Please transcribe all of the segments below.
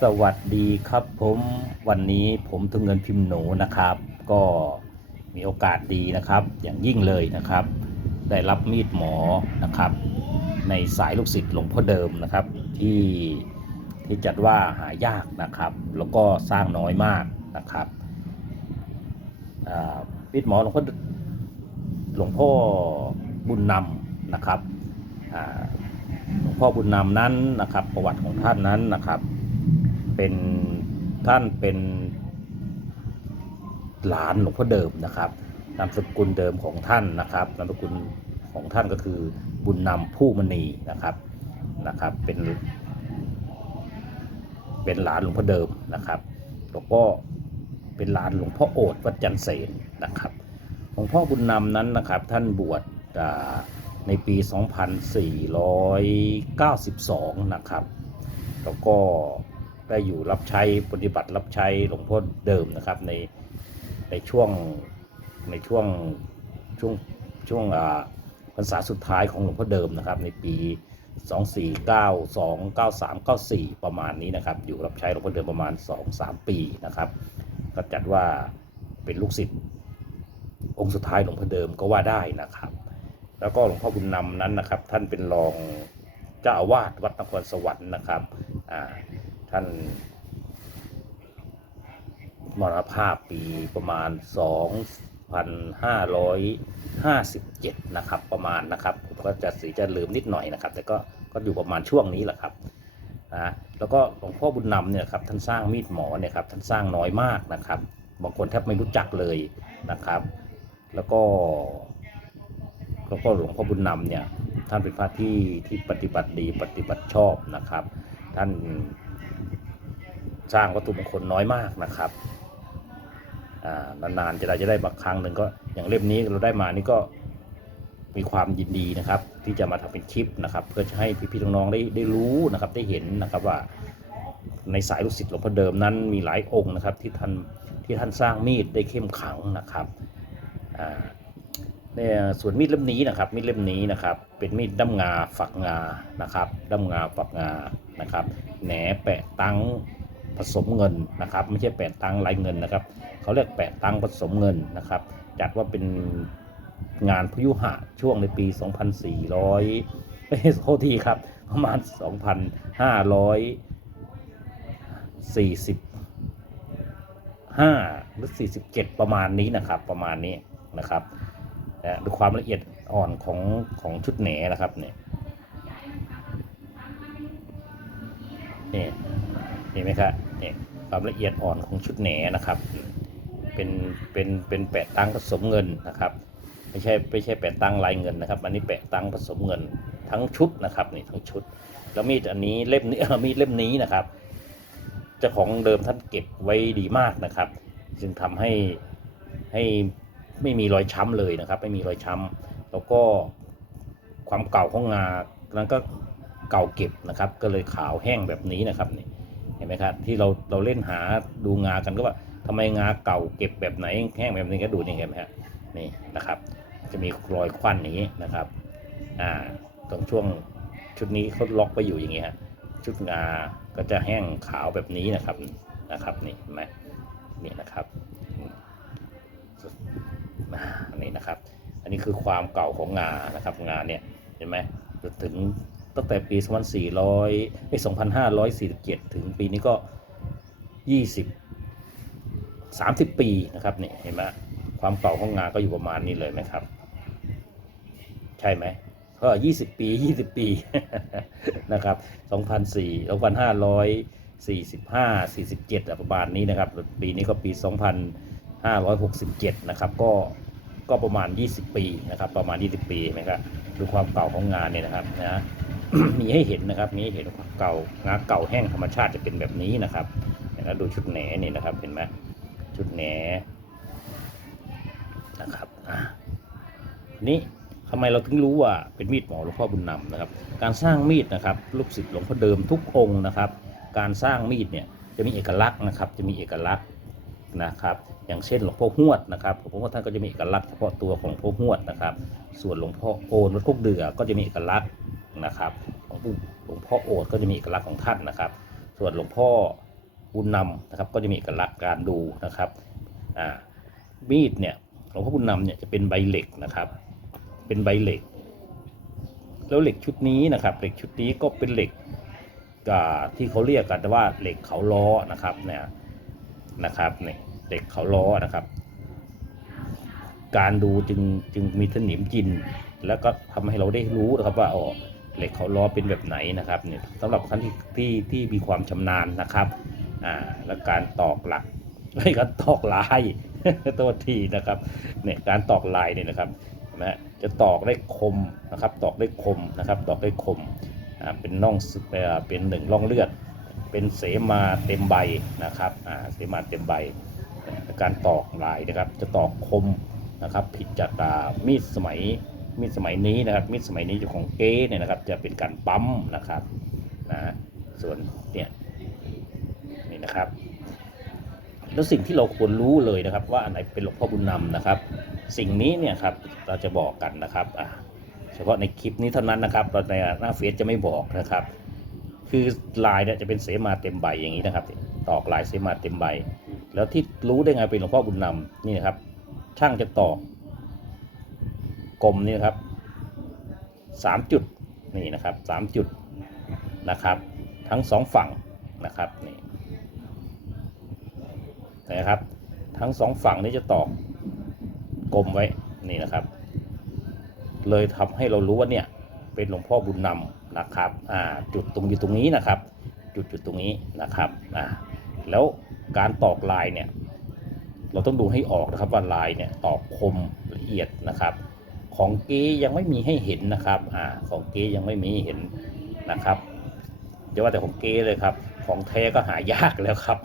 สวัสดีครับผมวันนี้ผมทุงเงินพิมพ์หนูนะครับ ก็มีโอกาสดีนะครับ อย่างยิ่งเลยนะครับ ได้รับมีดหมอนะครับ ในสายลูกศิษย์หลวงพ่อเดิมนะครับ ที่ที่จัดว่าหายากนะครับ แล้วก็สร้างน้อยมากนะครับมีดหมอหลวงพ่อหลวงพ่อบุญนำนะครับ หลวงพ่อบุญนำนั้นนะครับ ประวัติของท่านนั้นนะครับ เป็นท่านเป็นหลานหลวงพ่อเดิมนะครับนามสกุลเดิมของท่านนะครับนามสกุลของท่านก็คือบุญนำผู้มณีนะครับนะครับ เป็น เป็นหลานหลวงพ่อเดิมนะครับ แล้วก็เป็นหลานหลวงพ่อโอษฐ์วัดจันเสนนะครับหลวงพ่อบุญนำนั้นนะครับ ท่านบวชอ่า ในปี 2492 นะครับ แล้วก็ได้อยู่รับใช้ปฏิบัติรับใช้หลวงพ่อเดิมนะครับในในช่วงในช่วงช่วงช่วงอ่าพรรษาสุดท้ายของหลวงพ่อเดิมนะครับ ในปี 2492 93 94 ประมาณนี้นะครับ อยู่รับใช้หลวงพ่อเดิมประมาณ 2-3 ปีนะครับ ก็จัดว่าเป็นลูกศิษย์องค์สุดท้ายหลวงพ่อเดิมก็ว่าได้นะครับ แล้วก็หลวงพ่อบุญนำนั้นนะครับ ท่านเป็นรองเจ้าอาวาสวัดนครสวรรค์นะครับท่านมรณภาพปีประมาณ 2,557 นะครับ ประมาณนะครับ ผมก็จะสีจะลืมนิดหน่อยนะครับ แต่ก็ก็อยู่ประมาณช่วงนี้แหละครับนะแล้วก็หลวงพ่อบุญนำเนี่ยครับท่านสร้างมีดหมอเนี่ยครับท่านสร้างน้อยมากนะครับบางคนแทบไม่รู้จักเลยนะครับ แล้วก็ แล้วก็หลวงพ่อบุญนำเนี่ยท่านเป็นพระที่ที่ปฏิบัติดีปฏิบัติชอบนะครับ ท่านสร้างวัตถุมงคลน้อยมากนะครับนานๆจะได้จะได้บางครั้งหนึ่งก็อย่างเล่มนี้เราได้มานี่ก็มีความยินดีนะครับ ที่จะมาทำเป็นคลิปนะครับ เพื่อจะให้พี่ๆน้องๆได้ได้รู้นะครับได้เห็นนะครับว่าในสายลูกศิษย์หลวงพ่อเดิมนั้นมีหลายองค์นะครับที่ท่านที่ท่านสร้างมีดได้เข้มขังนะครับอ่า เนี่ยส่วนมีดเล่มนี้นะครับ มีดเล่มนี้นะครับ เป็นมีดด้ามงาฝักงานะครับด้ามงาฝักงานะครับแหนแปะตังผสมเงินนะครับ ไม่ใช่แปะตังลายเงินนะครับเขาเรียกแปะตังผสมเงินนะครับ จัดว่าเป็นงานพยุหะช่วงในปี 2400ไม่ใช่โทษทีครับ ประมาณ 2,545 หรือ 47 ประมาณนี้นะครับ ประมาณนี้นะครับ นะดูความละเอียดอ่อนของของชุดแหนนะครับเนี่ยนี่เห็นไหมครับเนี่ยความละเอียดอ่อนของชุดแหนนะครับ เป็นเป็นเป็นแปะตังผสมเงินนะครับไม่ใช่ไม่ใช่แปะตังลายเงินนะครับ อันนี้แปะตังผสมเงินทั้งชุดนะครับนี่ทั้งชุด แล้วมีดอันนี้เล่มนี้มีดเล่มนี้นะครับเจ้าของเดิมท่านเก็บไว้ดีมากนะครับ จึงทำให้ให้ ไม่มีรอยช้ำเลยนะครับ ไม่มีรอยช้ำแล้วก็ความเก่าของงานั้นก็เก่าเก็บนะครับ ก็เลยขาวแห้งแบบนี้นะครับนี่เห็นไหมครับที่เราเราเล่นหาดูงากันก็ว่าทำไมงาเก่าเก็บแบบไหนแห้งแบบนี้ก็ดูนี่เห็นไหมฮะนี่นะครับ จะมีรอยควันอย่างนี้นะครับอ่าตรงช่วงชุดนี้เขาล็อกไปอยู่อย่างนี้ฮะชุดงาก็จะแห้งขาวแบบนี้นะครับนะครับนี่เห็นไหมนี่นะครับ อ่าอันนี้นะครับ อันนี้คือความเก่าของงานะครับ งานเนี่ยเห็นไหมจนถึงตั้งแต่ปี 2400ไอ้2547 ถึงปีนี้ก็ 20 30 ปีนะครับนี่เห็นไหมความเก่าของงานก็อยู่ประมาณนี้เลยไหมครับ ใช่ไหมก็20 ปี 20 ปีนะครับ2004 2545 47อะประมาณนี้นะครับ ปีนี้ก็ปี 2567 นะครับ ก็ ก็ประมาณ 20 ปีนะครับ ประมาณ 20 ปีนะครับดูความเก่าของงานเนี่ยนะครับนะมีให้เห็นนะครับ มีให้เห็นความเก่างาเก่าแห้งธรรมชาติจะเป็นแบบนี้นะครับแล้วดูชุดแหนนี่นะครับเห็นไหมชุดแหนนะครับอะนี่ทำไมเราถึงรู้ว่าเป็นมีดหมอหลวงพ่อบุญนำนะครับ การสร้างมีดนะครับลูกศิษย์หลวงพ่อเดิมทุกองค์นะครับ การสร้างมีดเนี่ยจะมีเอกลักษณ์นะครับ จะมีเอกลักษณ์ นะครับ อย่างเช่นหลวงพ่อหวดนะครับหลวงพ่อหวดท่านก็จะมีเอกลักษณ์เฉพาะตัวของหลวงพ่อหวดนะครับ ส่วนหลวงพ่อโอนวัดพวกเดือก็จะมีเอกลักษณ์นะครับของปู่หลวงพ่อโอดก็จะมีเอกลักษณ์ของท่านนะครับ ส่วนหลวงพ่อบุญนำนะครับ ก็จะมีเอกลักษณ์การดูนะครับอ่ามีดเนี่ยหลวงพ่อบุญนำเนี่ยจะเป็นใบเหล็กนะครับ เป็นใบเหล็ก แล้วเหล็กชุดนี้นะครับ เหล็กชุดนี้ก็เป็นเหล็กที่เขาเรียกกันว่าเหล็กเขาล้อนะครับเนี่ย นะครับเนี่ยเหล็กเขาล้อนะครับ การดูจึงจึงมีสนิมจิน แล้วก็ทำให้เราได้รู้นะครับว่าอ๋อเหล็กเขาล้อเป็นแบบไหนนะครับเนี่ยสำหรับท่านที่ที่ที่มีความชำนาญนะครับอ่าและการตอกหลักไม่การตอกลายตัวทีนะครับเนี่ยการตอกลายเนี่ยนะครับเห็นไหมจะตอกได้คมนะครับ ตอกได้คมนะครับ ตอกได้คมอ่าเป็นน่องเอ่อเป็นหนึ่งร่องเลือด เป็นเสมาเต็มใบนะครับอ่าเสมาเต็มใบการตอกลายนะครับ จะตอกคมนะครับ ผิดจากมีดสมัยมีดสมัยนี้นะครับมีดสมัยนี้ของเก๊เนี่ยนะครับ จะเป็นการปั๊มนะครับนะส่วนเนี่ยนี่นะครับ แล้วสิ่งที่เราควรรู้เลยนะครับ ว่าอันไหนเป็นหลวงพ่อบุญนำนะครับ สิ่งนี้เนี่ยครับเราจะบอกกันนะครับอ่าเฉพาะในคลิปนี้เท่านั้นนะครับเราในหน้าเฟซจะไม่บอกนะครับ คือลายเนี่ยจะเป็นเสมาเต็มใบอย่างนี้นะครับ ตอกลายเสมาเต็มใบ แล้วที่รู้ได้ไงเป็นหลวงพ่อบุญนำนี่นะครับ ช่างจะตอกกลมนี่นะครับสามจุดนี่นะครับสามจุดนะครับ ทั้งสองฝั่งนะครับนี่นะครับ ทั้งสองฝั่งนี้จะตอกกลมไว้นี่นะครับ เลยทำให้เรารู้ว่าเนี่ยเป็นหลวงพ่อบุญนำ นะครับอ่าจุดตรงอยู่ตรงนี้นะครับ จุดจุดตรงนี้นะครับอ่าแล้วการตอกลายเนี่ยเราต้องดูให้ออกนะครับว่าลายเนี่ยตอกคมละเอียดนะครับ ของเก๊ยังไม่มีให้เห็นนะครับอ่าของเก๊ยังไม่มีเห็นนะครับอย่าว่าแต่ของเก๊เลยครับ ของแท้ก็หายากแล้วครับ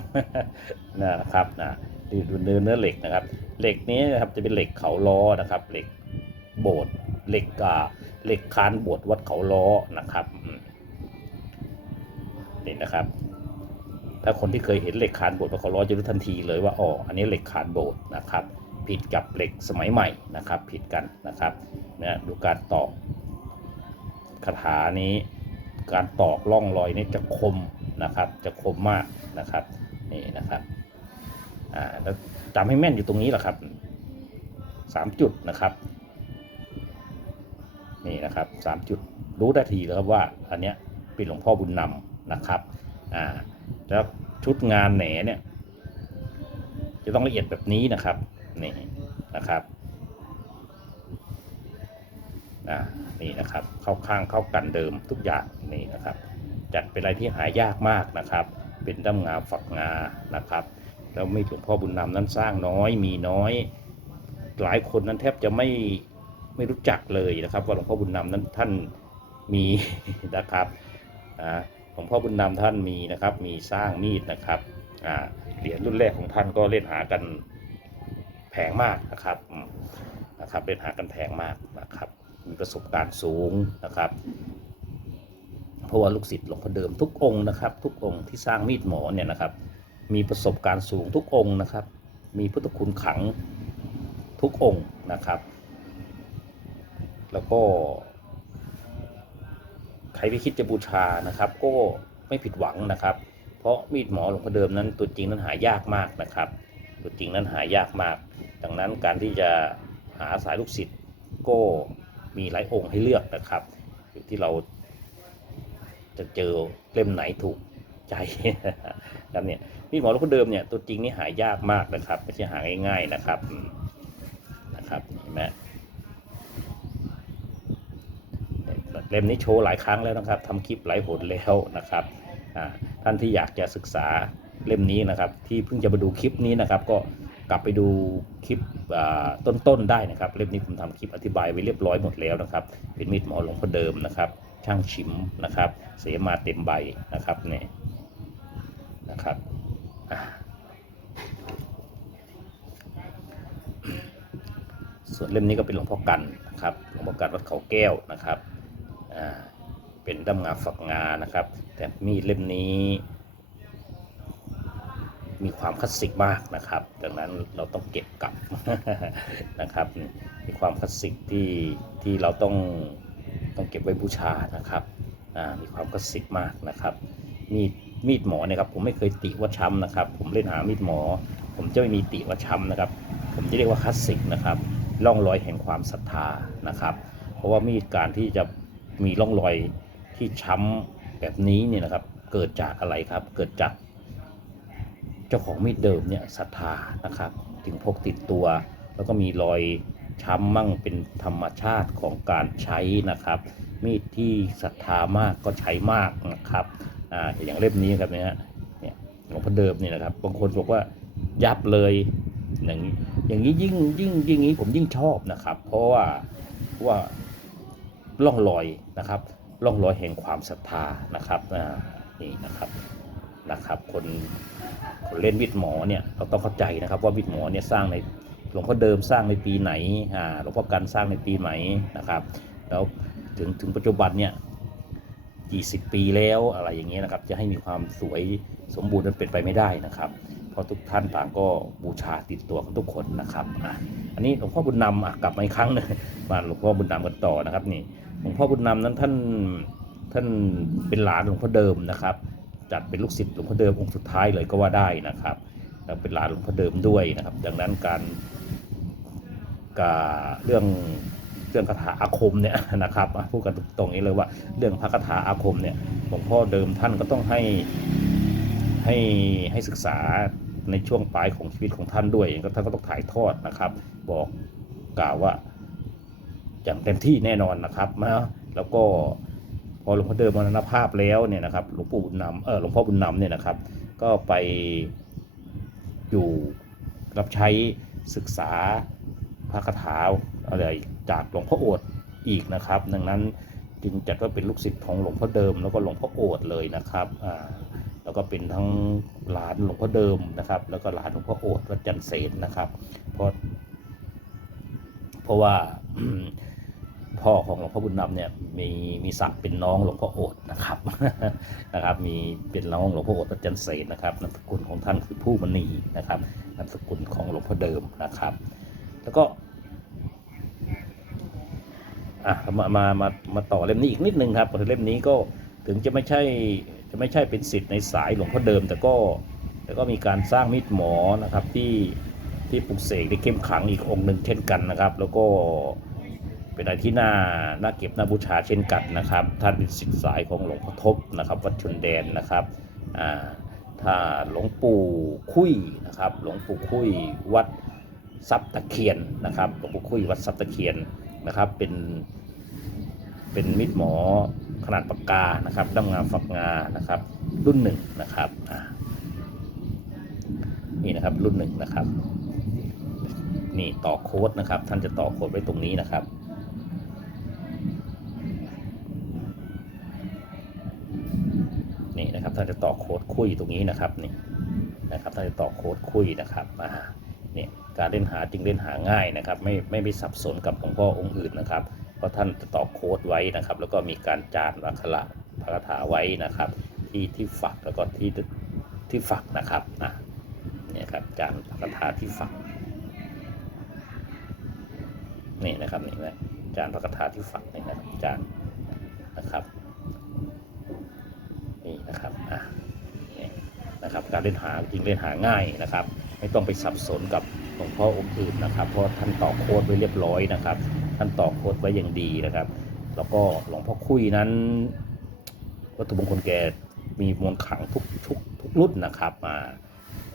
นะครับนะดูดูเนื้อเนื้อเหล็กนะครับ เหล็กนี้นะครับจะเป็นเหล็กเขาล้อนะครับ เหล็กโบดเหล็กกา เหล็กคานโบดวัดเขาล้อนะครับนี่นะครับ ถ้าคนที่เคยเห็นเหล็กคานโบดวัดเขาล้อจะรู้ทันทีเลยว่าอ๋ออันนี้เหล็กคานโบดนะครับ ผิดกับเหล็กสมัยใหม่นะครับ ผิดกันนะครับนะดูการตอกคาถานี้การตอกร่องรอยนี่จะคมนะครับ จะคมมากนะครับนี่นะครับอ่าแล้วจำให้แม่นอยู่ตรงนี้แหละครับสามจุดนะครับ นี่นะครับสามจุดรู้ได้ทีแล้วครับว่าอันเนี้ยเป็นหลวงพ่อบุญนำนะครับอ่าแล้วชุดงานแหนเนี่ยจะต้องละเอียดแบบนี้นะครับนี่นะครับอ่านี่นะครับเข้าข้างเข้ากันเดิมทุกอย่างนี่นะครับ จัดเป็นอะไรที่หายากมากนะครับ เป็นด้ามงาฝักงานะครับแล้วไมีดหลวงพ่อบุญนำนั้นสร้างน้อยมีน้อย หลายคนนั้นแทบจะไม่ ไม่รู้จักเลยนะครับ ว่าหลวงพ่อบุญนำนั้นท่านมีนะครับอ่าหลวงพ่อบุญนำท่านมีนะครับ มีสร้างมีดนะครับเหรียญรุ่นแรกของท่านก็เล่นหากันแพงมากนะครับนะครับเล่นหากันแพงมากนะครับ มีประสบการณ์สูงนะครับเพราะว่าลูกศิษย์หลวงพ่อเดิมทุกองค์นะครับ ทุกองค์ที่สร้างมีดหมอเนี่ยนะครับ มีประสบการณ์สูงทุกองค์นะครับ มีพุทธคุณขังทุกองค์นะครับ แล้วก็ ใครที่คิดจะบูชานะครับ ก็ไม่ผิดหวังนะครับ เพราะมีดหมอหลวงพ่อเดิมนั้นตัวจริงนั้นหายากมากนะครับ ตัวจริงนั้นหายากมาก ดังนั้นการที่จะหาสายลูกศิษย์ก็มีหลายองค์ให้เลือกนะครับอยู่ที่เราจะเจอเล่มไหนถูกใจครับเนี่ยมีดหมอหลวงพ่อเดิมเนี่ยตัวจริงนี่หายากมากนะครับไม่ใช่หาง่ายๆนะครับนะครับเห็นไหม เล่มนี้โชว์หลายครั้งแล้วนะครับทำคลิปหลายหนแล้วนะครับท่านที่อยากจะศึกษาเล่มนี้นะครับ ที่เพิ่งจะมาดูคลิปนี้นะครับ ก็กลับไปดูคลิปต้นๆได้นะครับ เล่มนี้ผมทำคลิปอธิบายไว้เรียบร้อยหมดแล้วนะครับ เป็นมีดหมอหลวงพ่อเดิมนะครับ ช่างชิมนะครับ เสมาเต็มใบนะครับเนี่ยนะครับส่วนเล่มนี้ก็เป็นหลวงพ่อกันนะครับหลวงพ่อกันวัดเขาแก้วนะครับ เป็นด้ามงาฝักงานะครับ แต่มีดเล่มนี้ มีความคลาสสิกมากนะครับ ดังนั้นเราต้องเก็บกลับนะครับ มีความคลาสสิกที่ที่เราต้องต้องเก็บไว้บูชานะครับอ่ามีความคลาสสิกมากนะครับ มีดมีดหมอเนี่ยครับ ผมไม่เคยติว่าช้ำนะครับ ผมเล่นหามีดหมอ ผมจะไม่มีติว่าช้ำนะครับ ผมจะเรียกว่าคลาสสิกนะครับร่องรอยแห่งความศรัทธานะครับ เพราะว่ามีดการที่จะ มีร่องรอยที่ช้ำแบบนี้เนี่ยนะครับ เกิดจากอะไรครับ เกิดจาก เจ้าของมีดเดิมเนี่ยศรัทธานะครับ จึงพกติดตัว แล้วก็มีรอยช้ำมั่งเป็นธรรมชาติของการใช้นะครับ มีดที่ศรัทธามากก็ใช้มากนะครับอ่าอย่างเล่มนี้ครับเนี่ยเนี่ยหลวงพ่อเดิมเนี่ยนะครับ บางคนบอกว่ายับเลยอย่างนี้อย่างนี้ยิ่งยิ่งยิ่งนี้ผมยิ่งชอบนะครับ เพราะว่าเพราะว่า ร่องรอยนะครับร่องรอยแห่งความศรัทธานะครับนี่นะครับนะครับคนคนเล่นวิทย์หมอเนี่ยเราต้องเข้าใจนะครับว่าวิทย์หมอเนี่ยสร้างในหลวงพ่อเดิมสร้างในปีไหนอ่าหลวงพ่อกันสร้างในปีไหนนะครับแล้วถึงถึงปัจจุบันเนี่ยกี่สิบปีแล้วอะไรอย่างเงี้ยนะครับจะให้มีความสวยสมบูรณ์นั้นเป็นไปไม่ได้นะครับ เพราะทุกท่านต่างก็บูชาติดตัวของทุกคนนะครับอะอันนี้หลวงพ่อบุญนำอะกลับมาอีกครั้งหนึงมาหลวงพ่อบุญนำกันต่อนะครับนี่ หลวงพ่อบุญนำนั้นท่านท่านเป็นหลานหลวงพ่อเดิมนะครับ จัดเป็นลูกศิษย์หลวงพ่อเดิมองค์สุดท้ายเลยก็ว่าได้นะครับแล้วเป็นหลานหลวงพ่อเดิมด้วยนะครับ ดังนั้นการการเรื่องเรื่องคาถาอาคมเนี่ยนะครับพูดกันตรงๆนี้เลยว่าเรื่องพระคาถาอาคมเนี่ยหลวงพ่อเดิมท่านก็ต้องให้ให้ให้ศึกษาในช่วงปลายของชีวิตของท่านด้วยก็ท่านก็ต้องถ่ายทอดนะครับ บอกกล่าวว่า อย่างเต็มที่แน่นอนนะครับนะแล้วก็พอหลวงพ่อเดิมมรณภาพแล้วเนี่ยนะครับหลวงปู่บุญนำเออหลวงพ่อบุญนำเนี่ยนะครับ ก็ไปอยู่รับใช้ศึกษาพระคาถาอะไรจากหลวงพ่อโอษฐ์อีกนะครับ ดังนั้นจึงจัดว่าเป็นลูกศิษย์ของหลวงพ่อเดิมแล้วก็หลวงพ่อโอษฐ์เลยนะครับอ่าแล้วก็เป็นทั้งหลานหลวงพ่อเดิมนะครับ แล้วก็หลานหลวงพ่อโอษฐ์วัดจันเสนนะครับ เพราะเพราะว่า พ่อของหลวงพ่อบุญนำเนี่ยมีมีศักดิ์เป็นน้องหลวงพ่อโอษฐ์นะครับนะครับ มีเป็นน้องหลวงพ่อโอษฐ์วัดจันเสนนะครับนามสกุลของท่านคือผู้มณีนะครับนามสกุลของหลวงพ่อเดิมนะครับ แล้วก็อะมามามามาต่อเล่มนี้อีกนิดนึงครับเล่มนี้ก็ถึงจะไม่ใช่จะไม่ใช่เป็นสิทธิ์ในสายหลวงพ่อเดิม แต่ก็แต่ก็มีการสร้างมีดหมอนะครับที่ที่ปลุกเสกได้เข้มขังอีกองค์หนึ่งเช่นกันนะครับ แล้วก็ เป็นอะไรที่น่าน่าเก็บน่าบูชาเช่นกันนะครับ ท่านเป็นศิษย์สายของหลวงพ่อทบนะครับ วัดชนแดนนะครับอ่าถ้าหลวงปู่คุยนะครับ หลวงปู่คุยวัดทรัพย์ตะเคียนนะครับหลวงปู่คุยวัดทรัพย์ตะเคียนนะครับ เป็นเป็นมิดหมอขนาดปากกานะครับด้ามงาฝักงานะครับ รุ่นหนึ่งนะครับนี่นะครับรุ่นหนึ่งนะครับ นี่ต่อโค้ดนะครับ ท่านจะต่อโค้ดไว้ตรงนี้นะครับ ท่านจะต่อโค้ดคุยตรงนี้นะครับนี่นะครับท่านจะต่อโค้ดคุยนะครับอ่าเนี่ยการเล่นหาจึงเล่นหาง่ายนะครับ ไม่ไม่ไปสับสนกับหลวงพ่อองค์อื่นนะครับ เพราะท่านจะต่อโค้ดไว้นะครับ แล้วก็มีการจานอักขระพระคาถาไว้นะครับ ที่ที่ฝักแล้วก็ที่ที่ฝักนะครับอะเนี่ยครับจานพระคาถาที่ฝักนี่นะครับนี่นะจานพระคาถาที่ฝักนี่นะจานนะครับ นะครับอะนะครับการเล่นหาจริงเล่นหาง่ายนะครับ ไม่ต้องไปสับสนกับหลวงพ่อองค์อื่นนะครับ เพราะท่านต่อโค้ดไว้เรียบร้อยนะครับ ท่านต่อโค้ดไว้อย่างดีนะครับ แล้วก็หลวงพ่อคุยนั้น วัตถุมงคลแกมีมวลขังทุกทุกทุกรุ่นนะครับมา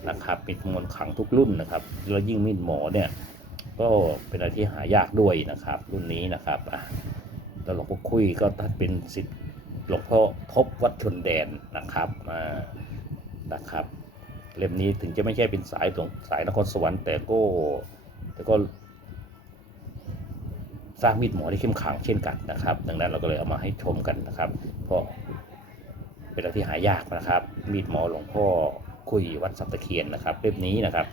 นะครับมีมวลขังทุกรุ่นนะครับแล้วยิ่งมีดหมอเนี่ยก็เป็นอะไรที่หายากด้วยนะครับ รุ่นนี้นะครับอะแล้วหลวงพ่อคุยก็ท่านเป็นสิทธิ หลวงพ่อทบวัดชนแดนนะครับอ่านะครับเล่มนี้ถึงจะไม่ใช่เป็นสายงสายนครสวรรค์แต่ก็แต่ก็สร้างมีดหมอที่เข้มขังเช่นกันนะครับ ดังนั้นเราก็เลยเอามาให้ชมกันนะครับ เพราะเป็นอะไรที่หายากนะครับ มีดหมอหลวงพ่อคุยวัดสัปตะเคียนนะครับเล่มนี้นะครับ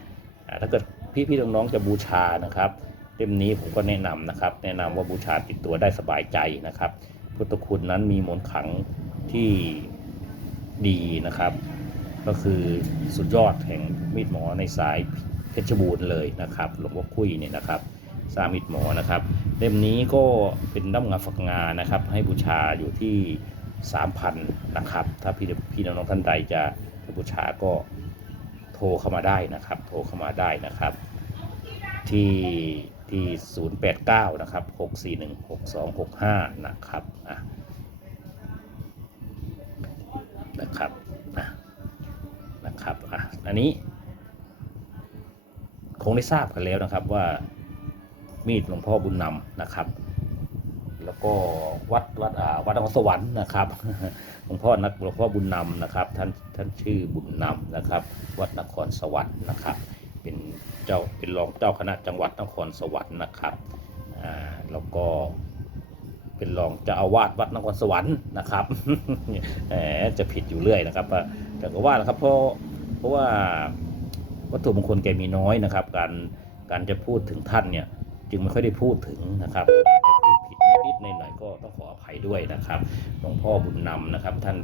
ถ้าเกิดพี่ๆน้องๆจะบูชานะครับเล่มนี้ผมก็แนะนำนะครับ แนะนำว่าบูชาติดตัวได้สบายใจนะครับ พุทธคุณนั้นมีมนต์ขังที่ดีนะครับ ก็คือสุดยอดแห่งมีดหมอในสายเพชรบูรณ์เลยนะครับหลวงพ่อคุยเนี่ยนะครับสามีดหมอนะครับเล่มนี้ก็เป็นด้ามงาฝักงานะครับ ให้บูชาอยู่ที่3,000นะครับ ถ้าพี่พี่น้องๆท่านใดจะจะบูชาก็โทรเข้ามาได้นะครับ โทรเข้ามาได้นะครับ ที่ ที่ 089 นะครับ 641 6265 นะครับอะนะครับอะนะครับอะอันนี้ คงได้ทราบกันแล้วนะครับว่ามีดหลวงพ่อบุญนำนะครับ แล้วก็วัดวัดอ่าวัดนครสวรรค์นะครับหลวงพ่อนักหลวงพ่อบุญนำนะครับท่านท่านชื่อบุญนำนะครับ วัดนครสวรรค์นะครับ เป็น เจ้าเป็นรองเจ้าคณะจังหวัดนครสวรรค์นะครับอ่าแล้วก็เป็นรองเจ้าอาวาสวัดนครสวรรค์นะครับแหมจะผิดอยู่เรื่อยนะครับแต่ก็ว่านะครับเพราะเพราะว่าวัตถุมงคลแกมีน้อยนะครับ การการจะพูดถึงท่านเนี่ยจึงไม่ค่อยได้พูดถึงนะครับ หน่อยๆก็ต้องขออภัยด้วยนะครับหลวงพ่อบุญนำนะครับ ท่าน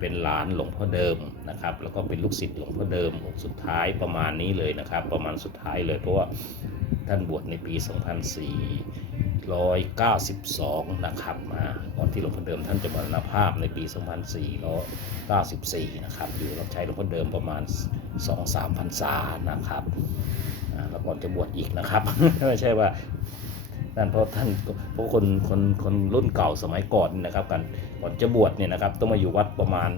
เป็นหลานหลวงพ่อเดิมนะครับ แล้วก็เป็นลูกศิษย์หลวงพ่อเดิมองค์สุดท้ายประมาณนี้เลยนะครับ ประมาณสุดท้ายเลยเพราะว่าท่านบวชในปี 2492 นะครับมาก่อนที่หลวงพ่อเดิมท่านจะมรณภาพในปี 2494 นะครับอยู่รับใช้หลวงพ่อเดิมประมาณ 2-3พรรษานะครับแล้วก่อนจะบวชอีกนะครับ ไม่ใช่ว่า นั่นเพราะท่านเพราะคนคนคนรุ่นเก่าสมัยก่อนนะครับกันก่อนจะบวชเนี่ยนะครับต้องมาอยู่วัดประมาณ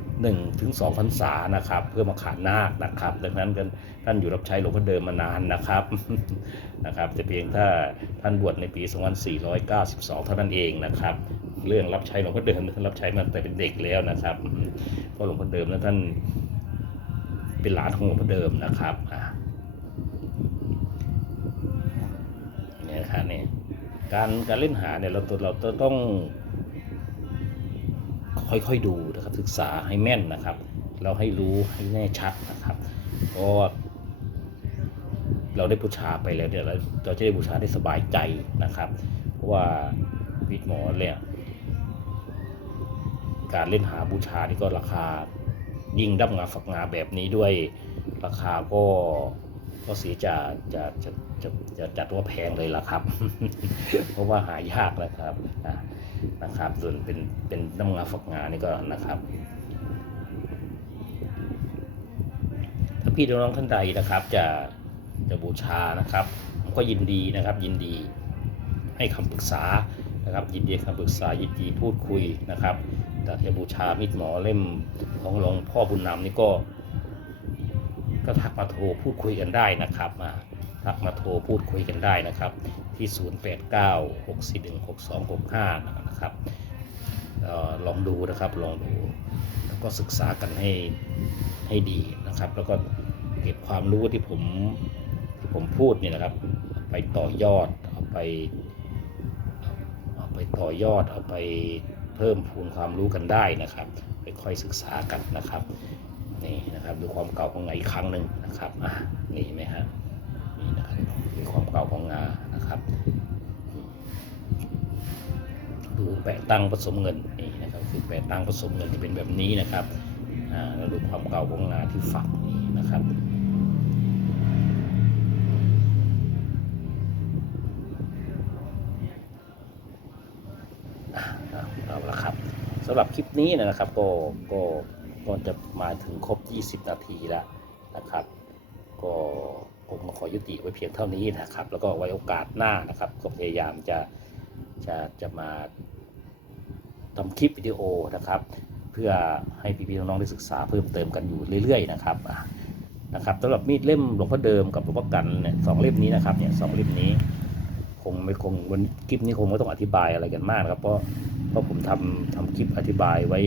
1ถึง2พรรษานะครับเพื่อมาขานนาคนะครับ ดังนั้นกันท่านอยู่รับใช้หลวงพ่อเดิมมานานนะครับนะครับจะเพียงถ้าท่านบวชในปี 2492 เท่านั้นเองนะครับ เรื่องรับใช้หลวงพ่อเดิมท่านรับใช้มาแต่เป็นเด็กแล้วนะครับเพราะหลวงพ่อเดิมนั้นท่านเป็นหลานของหลวงพ่อเดิมนะครับ นี่ยนะครับเนี่ยการการเล่นหาเนี่ยเราตัวเราต้องค่อยๆดูนะครับศึกษาให้แม่นนะครับ เราให้รู้ให้แน่ชัดนะครับเพราะเราได้บูชาไปแล้วเนี่ยเราเราจะได้บูชาได้สบายใจนะครับ เพราะว่าวิทย์หมอเนี่ยการเล่นหาบูชานี่ก็ราคายิ่งดับงาฝักงาแบบนี้ด้วยราคาก็ ก็เสียจะจะจะจะจะจัดว่าแพงเลยล่ะครับ เพราะว่าหายากนะครับนะครับ ส่วนเป็นเป็นน้ำงาฝักงานี่ก็นะครับ ถ้าพี่น้องท่านใดนะครับ จะจะบูชานะครับผมก็ยินดีนะครับ ยินดีให้คำปรึกษานะครับ ยินดีคำปรึกษายินดีพูดคุยนะครับแต่จะบูชามิตรหมอเล่มของหลวงพ่อบุญนำนี่ก็ ก็ทักมาโทรพูดคุยกันได้นะครับมาทักมาโทรพูดคุยกันได้นะครับ ที่ 0896416265 นะครับออลองดูนะครับลองดูแล้วก็ศึกษากันให้ให้ดีนะครับ แล้วก็เก็บความรู้ที่ผมที่ผมพูดเนี่ยนะครับ ไปต่อยอดเอาไปเอาไปต่อยอดเอาไปเพิ่มพูนความรู้กันได้นะครับไปค่อยศึกษากันนะครับ นี่นะครับดูความเก่าของงาอีกครั้งหนึ่งนะครับอะนี่เห็นไหมฮะนี่นะครับมีความเก่าของงานะครับดูแปะตั้งผสมเงินนี่นะครับคือแปะตั้งผสมเงินจะเป็นแบบนี้นะครับอ่าแล้วดูความเก่าของงาที่ฝักนี่นะครับเอาละครับสำหรับคลิปนี้นะครับก็ก็ ก็จะมาถึงครบ 20 นาทีแล้วนะครับ ก็คงมาขอยุติไว้เพียงเท่านี้นะครับ แล้วก็ไว้โอกาสหน้านะครับก็พยายามจะจะจะมาทำคลิปวิดีโอนะครับ เพื่อให้พี่ๆน้องๆได้ศึกษาเพิ่มเติมกันอยู่เรื่อยๆนะครับนะครับสำหรับมีดเล่มหลวงพ่อเดิมกับหลวงพ่อกันเนี่ยสองเล่มนี้นะครับเนี่ยสองเล่มนี้ คงไม่คงวันคลิปนี้คงไม่ต้องอธิบายอะไรกันมากนะครับเพราะเพราะผมทำทำคลิปอธิบายไว้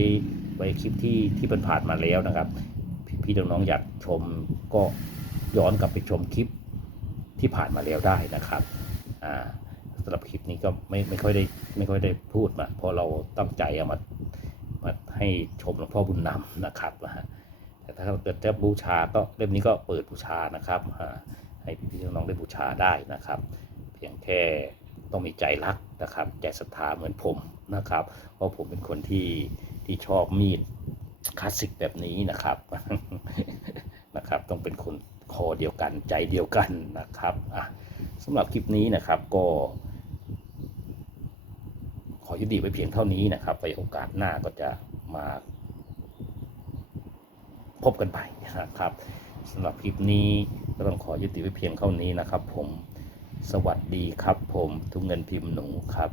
ไว้คลิปที่ที่เป็นผ่านมาแล้วนะครับ พี่น้องๆอยากชมก็ย้อนกลับไปชมคลิปที่ผ่านมาแล้วได้นะครับอ่าสำหรับคลิปนี้ก็ไม่ไม่ค่อยได้ไม่ค่อยได้พูดมาเพราะเราตั้งใจเอามามาให้ชมหลวงพ่อบุญนำนะครับนะฮะแต่ถ้าเกิดจะบูชาก็เล่มนี้ก็เปิดบูชานะครับอ่าให้พี่น้องได้บูชาได้นะครับ เพียงแค่ต้องมีใจรักนะครับใจศรัทธาเหมือนผมนะครับ เพราะผมเป็นคนที่ ที่ชอบมีดคลาสสิกแบบนี้นะครับนะครับ ต้องเป็นคนคอเดียวกันใจเดียวกันนะครับอะสำหรับคลิปนี้นะครับก็ ขอยุติไว้เพียงเท่านี้นะครับไปโอกาสหน้าก็จะมา พบกันใหม่นะครับสำหรับคลิปนี้ก็ต้องขอยุติไว้เพียงเท่านี้นะครับ ผมสวัสดีครับผมทุกเงินพิมพ์หนูครับ